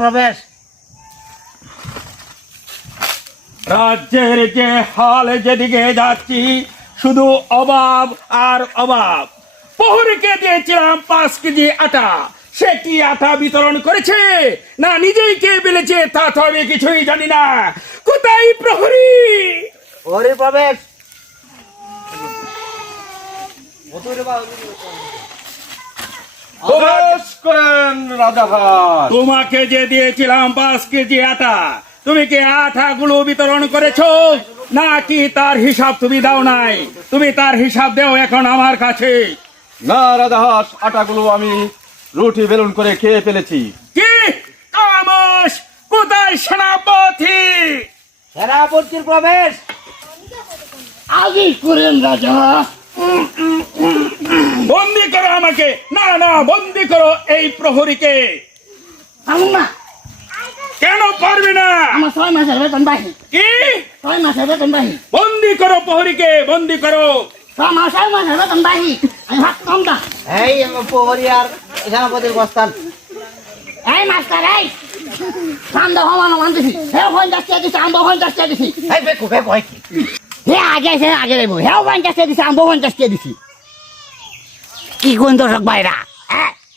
প্রবেশ। রাজ্যের যে হাল যেদিকে যাচ্ছি শুধু অভাব আর অভাব। প্রহরীকে দিয়েছিলাম 5 কেজি আটা, সে কি আটা বিতরণ করেছে না নিজেই কে বেলেছে তা তো আমি কিছুই জানি না। কোথায় প্রহরী? ওরে প্রবেশ। প্রবেশ করেন রাজাহার। তোমাকে যে দিয়েছিলাম 5 কেজি আটা, তুমি কি আটাগুলো বিতরণ করেছো নাকি তার হিসাব তুমি দাও নাই? তুমি তার হিসাব দাও এখন আমার কাছে। না রাজাহার, আটাগুলো আমি রুটি বেলুন করে খেয়ে ফেলেছি। কি কামস? কোথায় সেনাপতি? সেনাপতির প্রবেশ। আদেশ করেন রাজা। বন্দি করো আমাকে। না না, বন্দি করো এই প্রহরীকে। থামুন না, কেন পারবে না? আমার 6 মাসের বেতন বাহি। কি? 6 মাসের বেতন বাহি। বন্দি করো প্রহরীকে, বন্দি করো। 6 মাসের বেতন বাহি। আমি ভাত কম দা। এই প্রহরী আর সেনাপতির বস্তান। এই মাস্টার এই সামনে হমান দিছি। হে 50 দিছি, আমি 50 দিছি। এই বেকু বেকু হয় কি? হে আগে রেবো। হে 50 দিছি, আমি 50 দিছি। কি কোন দর্শক ভাইরা?